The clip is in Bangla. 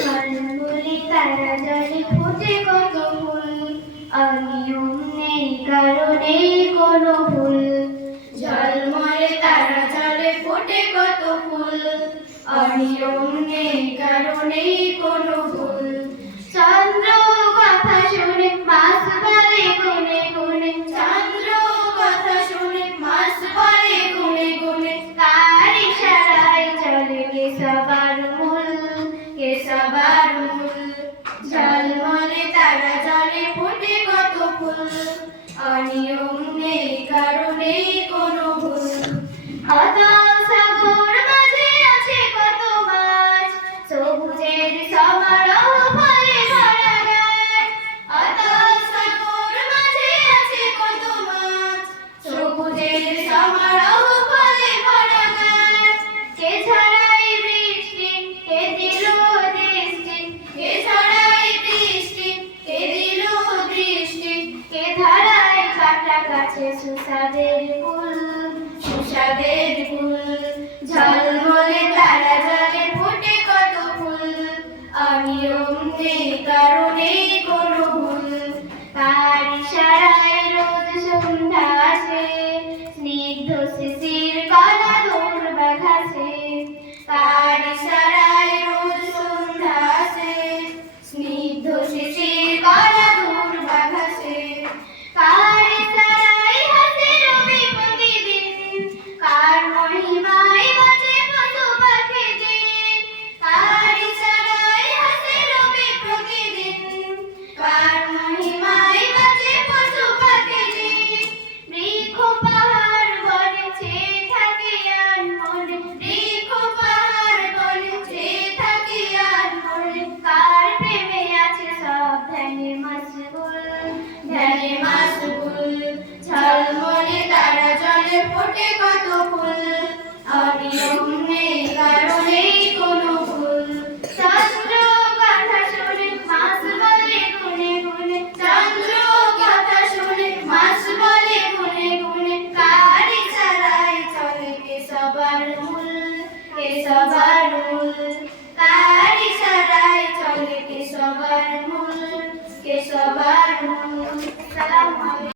ঝলমলে তারা জলে ফোটে কত ফুল, অনিয়ম নেই কারণে কোনো ভুল। ঝলমলে তারা জলে ফোটে কত ফুল, অনিয়ম নেই কারণে কোনো ভুল। চন্দ্র কথা শুনে মাছ বলে গুনে গুনে, চন্দ্র কথা শুনে মাছ বলে গুনে গুনে। তার ইশারায় চলে কে সবার মূল, কে সবার মূল। ঝলমলে তারা জলে ফোটে কত ফুল, অনিয়ম নেই কারণে কোনো ভুল। অতল সাগর মাঝে আছে কত মাছ, সবুজের সমারোহ ফলে ভরা গাছ। অতল সাগর মাঝে আছে কত মাছ, সবুজের সমারোহ ফলে ভরা গাছ। কে ছড়াই বৃষ্টি, কে দিল দৃষ্টি, কে ছড়াই বৃষ্টি, কে দিল দৃষ্টি। কে ধরায় কাটা গাছে সুস্বাদের ফুল, সুস্বাদের ফুল। ঝলমলে তারা জলে ফোটে কত ফুল, অনিয়ম নেই কারণে কোনো ভুল। তার ইশারায় রোজ সন্ধ্যা আসে, স্নিগ্ধ শিশির কলা দৌড়বা ঘাসে। তার ইশারায় রোজ সন্ধ্যা আসে, স্নিগ্ধ শিশির কলা দৌড়বা ঘাসে। কার ইশারায় হাসে রবি প্রতিদিন, কার মহিমায় বাজে পশু পাখি দিন। কার ইশারায় হাসে রবি প্রতিদিন, কার মহিমায় বাজে পশু পাখি দিন। বৃক্ষ পাহাড় বনে চেয়ে থাকি আর মনে, বৃক্ষ পাহাড় বনে চেয়ে থাকি আর মনে। কার প্রেমে আছে সব ধ্যানে মশগুল, ধ্যানে মশগুল। ঝলমলে তারা জলে ফোটে কত ফুল, অনিয়ম নেই কারণে কোনো ভুল। চন্দ্র কথা শুনে মাছ বলে গুনে গুনে, চন্দ্র কথা শুনে মাছ বলে গুনে গুনে। কার ইশারায় চলে কে সবার মূল, কে সবার মূল। কার ইশারায় চলে কে সবার মূল, কে সবার মূল।